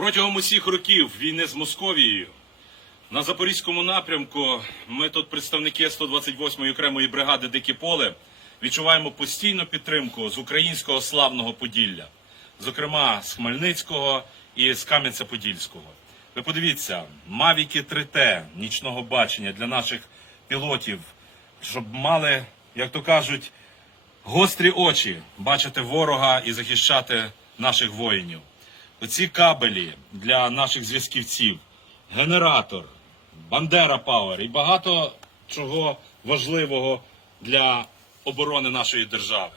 Протягом усіх років війни з Московією на Запорізькому напрямку ми тут, представники 128-ї окремої бригади Дикі Поле, відчуваємо постійну підтримку з українського славного Поділля, зокрема з Хмельницького і з Кам'янця-Подільського. Ви подивіться, Мавіки 3Т нічного бачення для наших пілотів, щоб мали, як то кажуть, гострі очі бачити ворога і захищати наших воїнів. Оці кабелі для наших зв'язківців, генератор, Бандера Пауер і багато чого важливого для оборони нашої держави.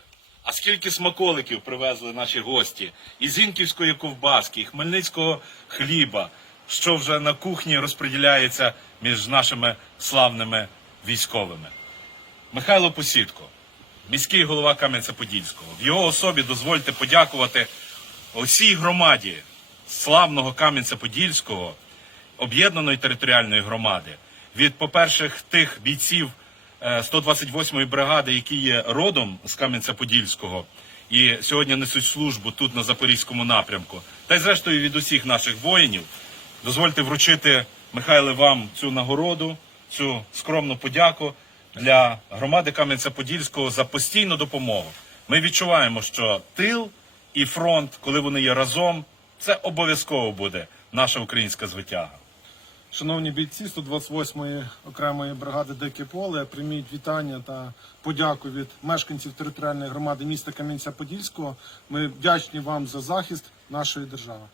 А скільки смаколиків привезли наші гості із Зінківської ковбаски, і Хмельницького хліба, що вже на кухні розподіляється між нашими славними військовими. Михайло Посідко, міський голова Кам'янця-Подільського. В його особі дозвольте подякувати усій громаді славного Кам'янця-Подільського, об'єднаної територіальної громади, від, по-перше, тих бійців е, 128-ї бригади, які є родом з Кам'янця-Подільського і сьогодні несуть службу тут на Запорізькому напрямку, та й зрештою від усіх наших воїнів. Дозвольте вручити Михайле вам цю нагороду, цю скромну подяку для громади Кам'янця-Подільського за постійну допомогу. Ми відчуваємо, що тил і фронт, коли вони є разом, це обов'язково буде наша українська звитяга. Шановні бійці 128-ї окремої бригади Дике Поле, прийміть вітання та подяку від мешканців територіальної громади міста Кам'янця-Подільського. Ми вдячні вам за захист нашої держави.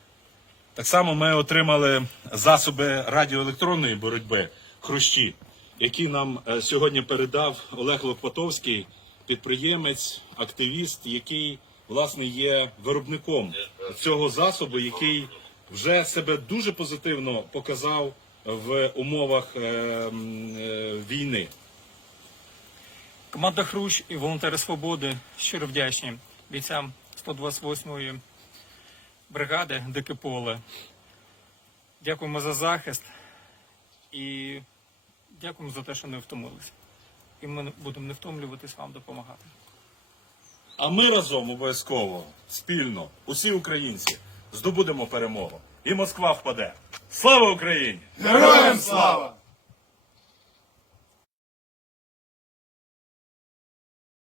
Так само ми отримали засоби радіоелектронної боротьби хрущі, які нам е, сьогодні передав Олег Лопатовський, підприємець, активіст, який власне є виробником цього засобу, який вже себе дуже позитивно показав в умовах е, е, війни. Команда Хрущ і волонтери свободи щиро вдячні бійцям 128-ї бригади Дике Поле. Дякуємо за захист і дякуємо за те, що не втомилися. І ми будемо не втомлюватись вам допомагати. А ми разом обов'язково спільно, усі українці, здобудемо перемогу. І Москва впаде. Слава Україні! Героям слава!